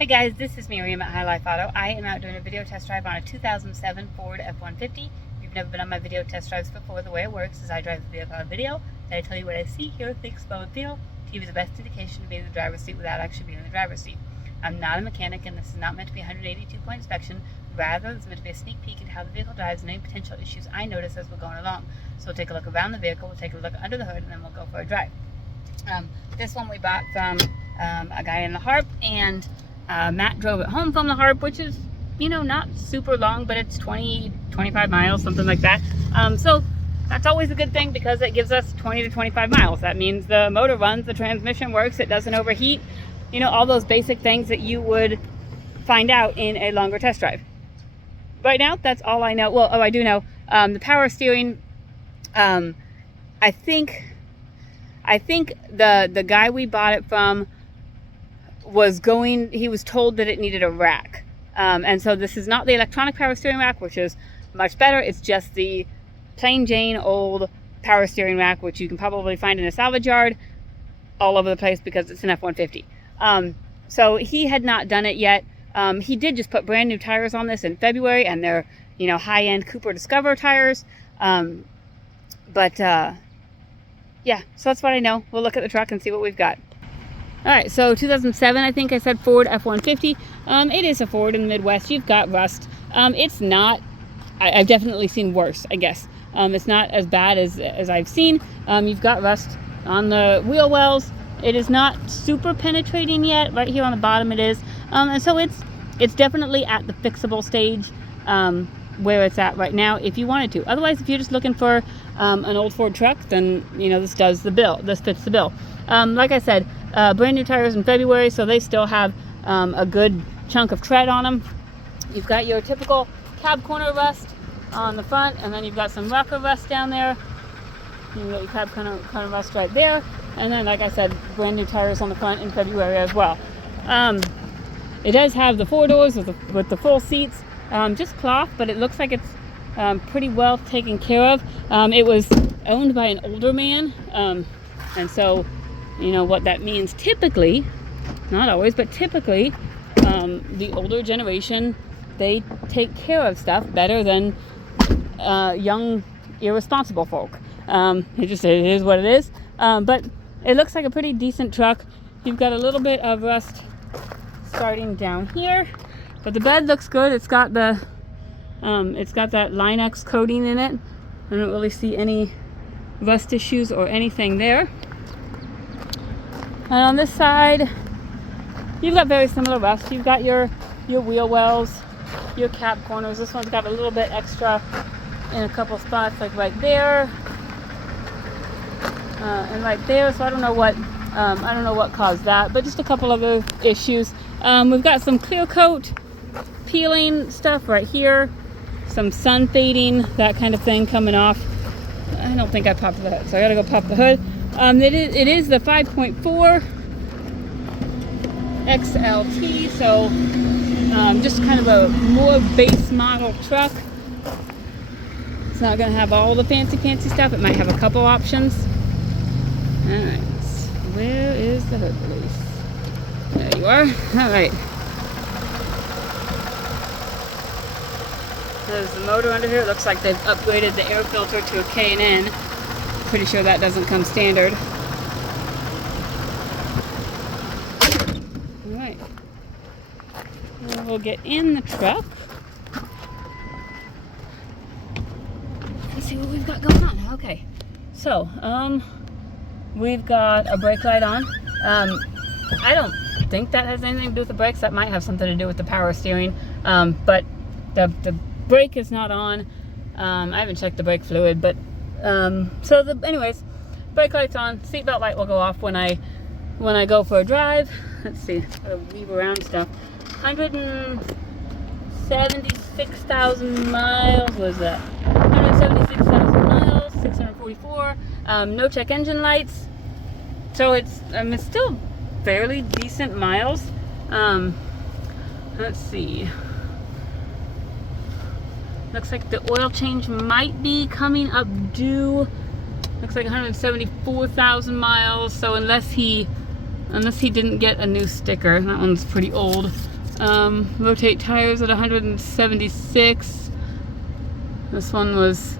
Hey guys, this is Miriam at High Life Auto. I am out doing a video test drive on a 2007 Ford F-150. If you've never been on my video test drives before, the way it works is I drive the vehicle on video, then I tell you what I see, hear, think, smell, and feel to give you the best indication to be in the driver's seat without actually being in the driver's seat. I'm not a mechanic, and this is not meant to be a 182-point inspection. Rather, it's meant to be a sneak peek at how the vehicle drives and any potential issues I notice as we're going along. So we'll take a look around the vehicle, we'll take a look under the hood, and then we'll go for a drive. This one we bought from a guy in the Harp, and Matt drove it home from the Harp, which is, not super long, but it's 20-25 miles, something like that. So that's always a good thing because it gives us 20 to 25 miles. That means the motor runs, the transmission works, it doesn't overheat, all those basic things that you would find out in a longer test drive. Right now, that's all I know. Well, I do know. The power steering, I think the guy we bought it from he was told that it needed a rack. And so this is not the electronic power steering rack, which is much better. It's just the plain Jane old power steering rack, which you can probably find in a salvage yard all over the place because it's an F-150. So he had not done it yet. He did just put brand new tires on this in February, and they're, high-end Cooper Discover tires. Yeah, so that's what I know. We'll look at the truck and see what we've got. All right, so 2007, I think I said Ford F-150. It is a Ford in the Midwest. You've got rust. It's not, I've definitely seen worse, I guess. It's not as bad as I've seen. You've got rust on the wheel wells. It is not super penetrating yet. Right here on the bottom it is. And so it's definitely at the fixable stage where it's at right now if you wanted to. Otherwise, if you're just looking for an old Ford truck, then, this does the bill. This fits the bill. Like I said, brand new tires in February, so they still have a good chunk of tread on them. You've got your typical cab corner rust on the front, and then you've got some rocker rust down there. You've got your cab corner rust right there, and then, like I said, brand new tires on the front in February as well. It does have the 4 doors with the full seats, just cloth, but it looks like it's pretty well taken care of. It was owned by an older man, and so what that means typically, not always, but typically, the older generation, they take care of stuff better than young, irresponsible folk. It is what it is. But it looks like a pretty decent truck. You've got a little bit of rust starting down here, but the bed looks good. It's got that Line-X coating in it. I don't really see any rust issues or anything there. And on this side, you've got very similar rust. You've got your wheel wells, your cab corners. This one's got a little bit extra in a couple spots, like right there, and right there. So I don't know what caused that, but just a couple other issues. We've got some clear coat peeling stuff right here, some sun fading, that kind of thing coming off. I don't think I popped the hood, so I gotta go pop the hood. It is the 5.4 XLT, so just kind of a more base model truck. It's not going to have all the fancy stuff. It might have a couple options. Alright, where is the hood release? There you are. Alright. There's the motor under here. It looks like they've upgraded the air filter to a K&N. Pretty sure that doesn't come standard. Alright. We'll get in the truck and see what we've got going on. Okay. So, we've got a brake light on. I don't think that has anything to do with the brakes. That might have something to do with the power steering. But the brake is not on. I haven't checked the brake fluid, but anyways, brake light's on. Seatbelt light will go off when I go for a drive. Let's see, gotta weave around stuff. 176,000 miles was that? 176,000 miles, 644. No check engine lights. So it's still fairly decent miles. Let's see. Looks like the oil change might be coming up due. Looks like 174,000 miles. So unless he unless he didn't get a new sticker. That one's pretty old. Rotate tires at 176. This one was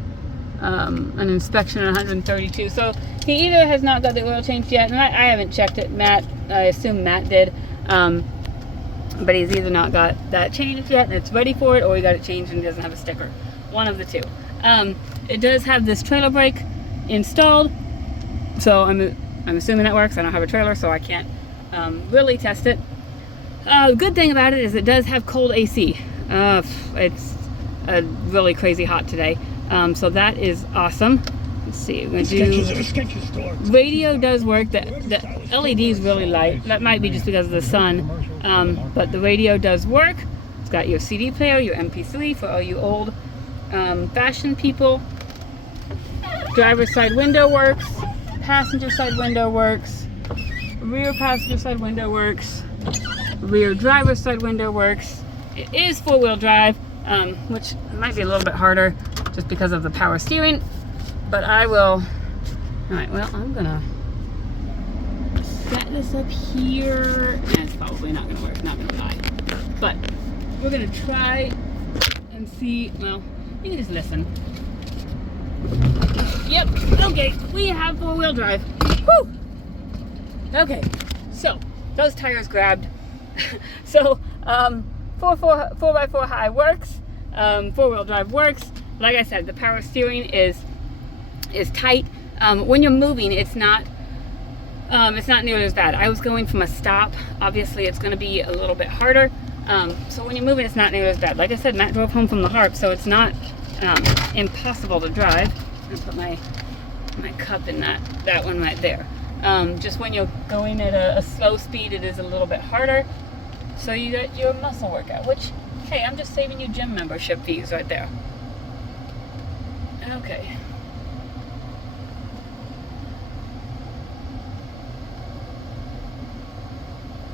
an inspection at 132. So he either has not got the oil changed yet, and I haven't checked it. I assume Matt did. But he's either not got that changed yet and it's ready for it, or he got it changed and doesn't have a sticker. One of the two. It does have this trailer brake installed, so I'm assuming that works. I don't have a trailer, so I can't really test it. The good thing about it is it does have cold AC. It's really crazy hot today, so that is awesome. Let's see, we're gonna do radio. Does work. The LED is really light. That might be just because of the sun, but the radio does work. It's got your CD player, your MP3 for all you old fashioned people. Driver's side window works. Passenger side window works. Rear passenger side window works. Rear driver's side window works. It is four-wheel drive, which might be a little bit harder just because of the power steering, but I will. All right, well, I'm gonna set this up here. It's probably not gonna work, not gonna lie, but we're gonna try and see. Well, you can just listen. Yep, okay, we have four-wheel drive. Woo! Okay, so those tires grabbed. So 4x4 high works, four-wheel drive works. Like I said, the power steering is tight. When you're moving, it's not nearly as bad. I was going from a stop. Obviously, it's going to be a little bit harder. So when you're moving, it's not nearly as bad. Like I said, Matt drove home from the Harp, so it's not impossible to drive. I'm gonna put my cup in that one right there. Just when you're going at a slow speed, it is a little bit harder. So you got your muscle workout, which, hey, I'm just saving you gym membership fees right there. Okay.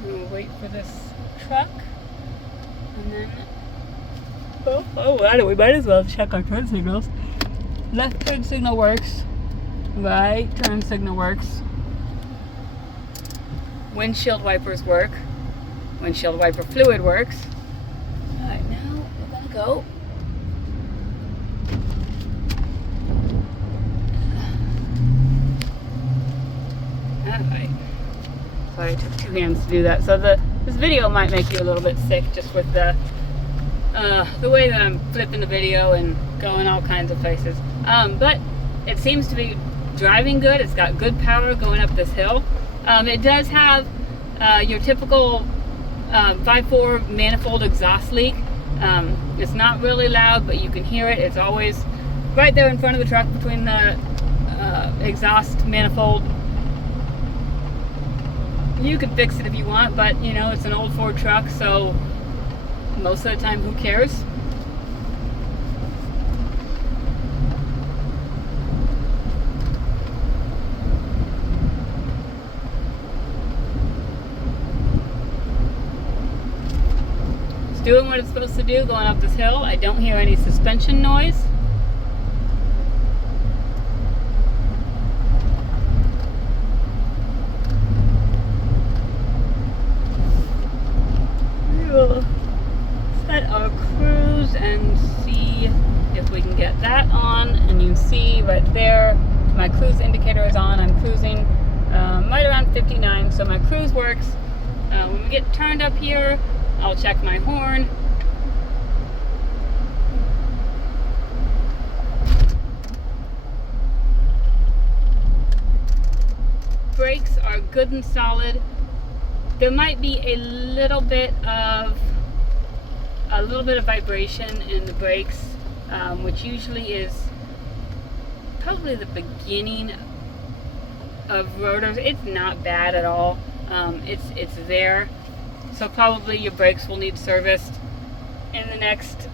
We'll wait for this truck, and then we might as well check our turn signals. Left turn signal works. Right turn signal works. Windshield wipers work. Windshield wiper fluid works. Alright, now we're gonna go. Alright. So I took two hands to do that. So this video might make you a little bit sick just with the way that I'm flipping the video and going all kinds of places. But it seems to be driving good. It's got good power going up this hill. It does have your typical 5.4 manifold exhaust leak. It's not really loud, but you can hear it. It's always right there in front of the truck between the exhaust manifold. You could fix it if you want, but you know, it's an old Ford truck, so most of the time, who cares? It's doing what it's supposed to do going up this hill. I don't hear any suspension noise. Set our cruise and see if we can get that on, and you see right there my cruise indicator is on. I'm cruising right around 59, so my cruise works. When we get turned up here, I'll check my horn. Brakes are good and solid. There might be a little bit of vibration in the brakes, which usually is probably the beginning of rotors. It's not bad at all. It's there, so probably your brakes will need serviced in the next,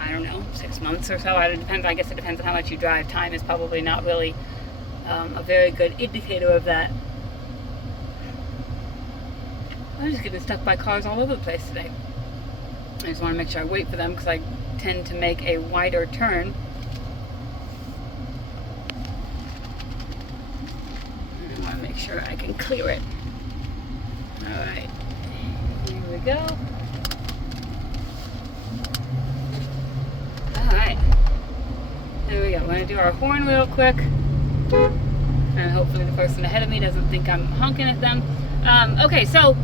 I don't know, 6 months or so. It depends. I guess it depends on how much you drive. Time is probably not really a very good indicator of that. I'm just getting stuck by cars all over the place today. I just want to make sure I wait for them because I tend to make a wider turn. And I want to make sure sure I can clear it. All right, here we go. All right, there we go. We're gonna do our horn real quick, and hopefully the person ahead of me doesn't think I'm honking at them. Okay, so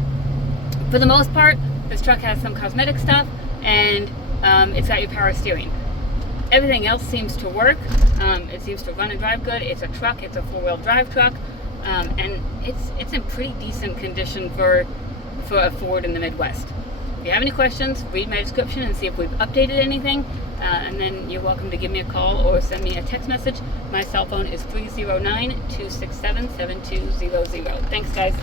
for the most part, this truck has some cosmetic stuff, and it's got your power steering. Everything else seems to work. It seems to run and drive good. It's a truck. It's a four-wheel drive truck, and it's in pretty decent condition for a Ford in the Midwest. If you have any questions, read my description and see if we've updated anything, and then you're welcome to give me a call or send me a text message. My cell phone is 309-267-7200. Thanks, guys.